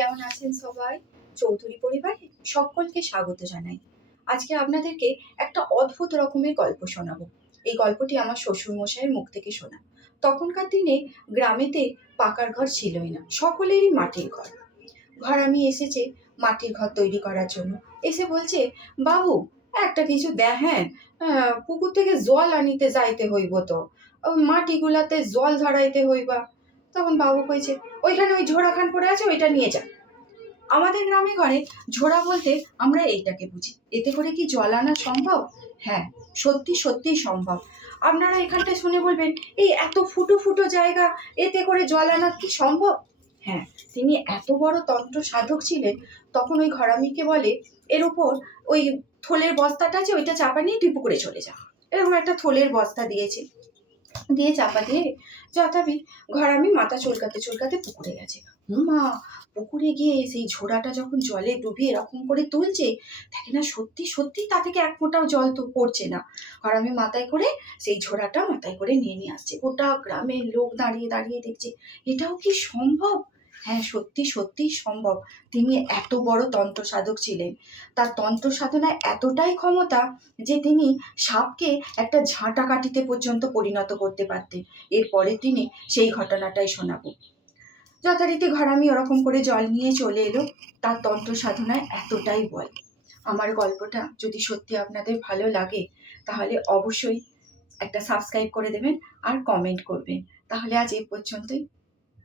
কেমন আছেন সবাই? চৌধুরী পরিবারে সকলকে স্বাগত জানাই। আজকে আপনাদেরকে একটা অদ্ভুত রকমের গল্প শোনাবো। এই গল্পটি আমার শ্বশুরমশাইয়ের মুখ থেকে শোনা। তখনকার দিনে গ্রামেতে পাকার ঘর ছিলই না, সকলেরই মাটির ঘর। ঘরামি এসেছে মাটির ঘর তৈরি করার জন্য। এসে বলছে, বাবু একটা কিছু দেখেন, পুকুর থেকে জল আনিতে যাইতে হইব তো, মাটিগুলাতে জল ধরাইতে হইবা। তখন বাবু কইছে, ওইখানে ওই ঝোড়াখান পড়ে আছে, ওইটা নিয়ে যা। আমাদের গ্রামে ঘরে ঝোড়া বলতে আমরা এইটাকে বুঝি। এতে করে কি জল আনা সম্ভব? হ্যাঁ, সত্যি সত্যিই সম্ভব। আপনারা এখানটায় শুনে বলবেন, এই এত ফুটো ফুটো জায়গা, এতে করে জল আনা কি সম্ভব? হ্যাঁ, তিনি এত বড় তন্ত্র সাধক ছিলেন। তখন ওই ঘরামিকে বলে, এর উপর ওই থলের বস্তাটা আছে, ওইটা চাপা নিয়ে তুই পুকুরে চলে যা। এরকম একটা থলের বস্তা দিয়েছে, দিয়ে চাপা দিয়ে যথাপি ঘরামি মাথা চুলকাতে চুলকাতে পুকুরে গেছে। মা, পুকুরে গিয়ে সেই ঝোড়াটা যখন জলে ডুবিয়ে এরকম করে তুলছে, দেখে না সত্যি সত্যি তা থেকে এক ফোঁটাও জল তো পড়ছে না। ঘরামি মাথায় করে সেই ঝোড়াটা মাথায় করে নিয়ে নিয়ে আসছে। গোটা গ্রামের লোক দাঁড়িয়ে দাঁড়িয়ে দেখছে, এটাও কি সম্ভব? হ্যাঁ, সত্যি সত্যিই সম্ভব। তিনি এত বড় তন্ত্র সাধক ছিলেন। তার তন্ত্র সাধনায় এতটাই ক্ষমতা যে তিনি সাপকে একটা ঝাঁটা কাঠিতে পর্যন্ত পরিণত করতে পারতেন। এর পরের দিনে সেই ঘটনাটাই শোনাবো। যথারীতি ঘরামি ওরকম করে জল নিয়ে চলে এলো। তার তন্ত্র সাধনায় এতটাই বল। আমার গল্পটা যদি সত্যি আপনাদের ভালো লাগে, তাহলে অবশ্যই একটা সাবস্ক্রাইব করে দেবেন আর কমেন্ট করবেন। তাহলে আজ এই পর্যন্তই।